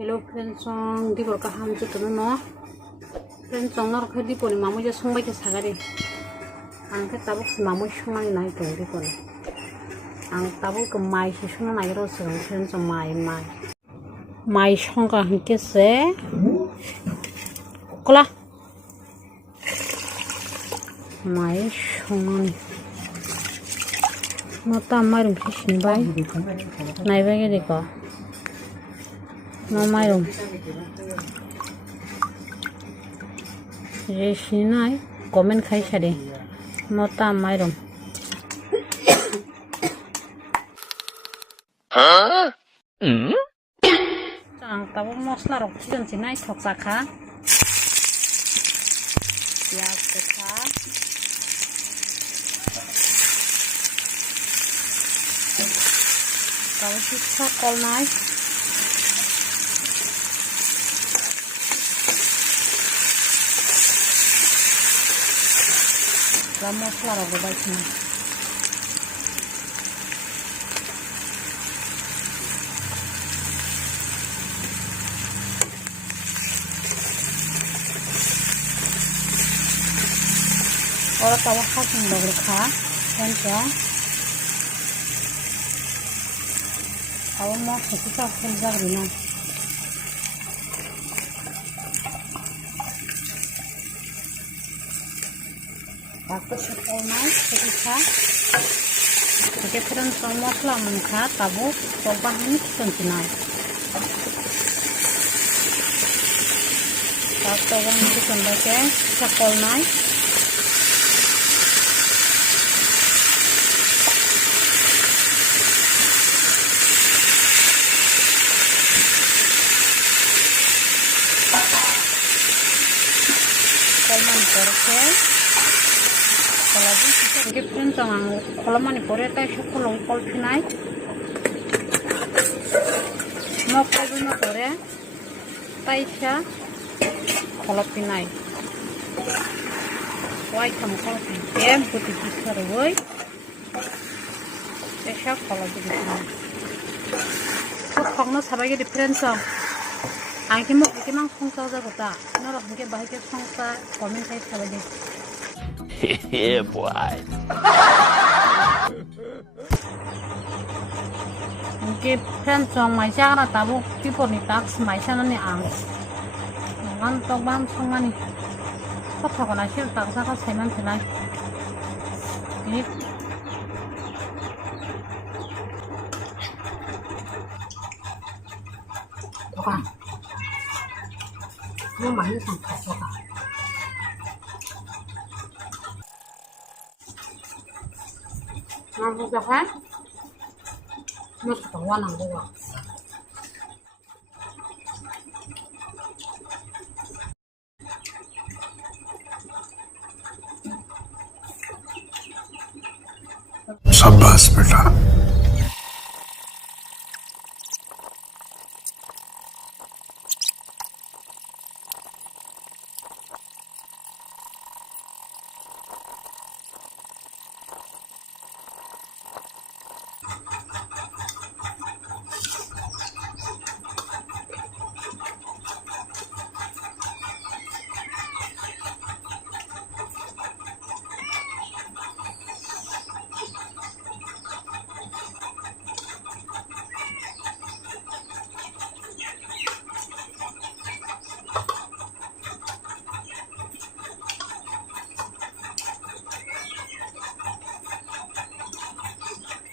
Hello friends, di bol ka ham tu no friends nor khadi poli mamu je songbai ke sagari ang ke tabuk mamu songai nai to di poli ang tabuk ke mai si sona nai ro song friends mai songa ke se kola mai songai mata marum kishin bai nai bage diko no marum Resinai komen khai sare mota marum ang tabo mosla rok chicken sinai thok sakha piaz kha tabo sikha kol nai mosla rok bai china ora tawa khasin logro kha kancha aw mo khita khol jagri na Aku sepol mais ketika kita friends mosla mengkha tabu coba ini kencinai tato kan itu kembali sepol mais kolman korke kalau kita friends kalau mani pore tai sukolong kol pinai mau kolbina pore tai sha kol pinai wai kamu kol pinai putih pisar woi sha kol pinai so khongno sabage difference angke mo ke mang songsa jagota noro hangke bahike songsa comment kai sabage Yeah, boy. Mungkin friend song mai sana tabu tipo ni tax mai sana ni ang ngantok bang song mani kota kona sih tak saka saiman selai ini tokan kamu main sampai tokan Mampu kan? Mas kawan ang buwa. शाबाश बेटा।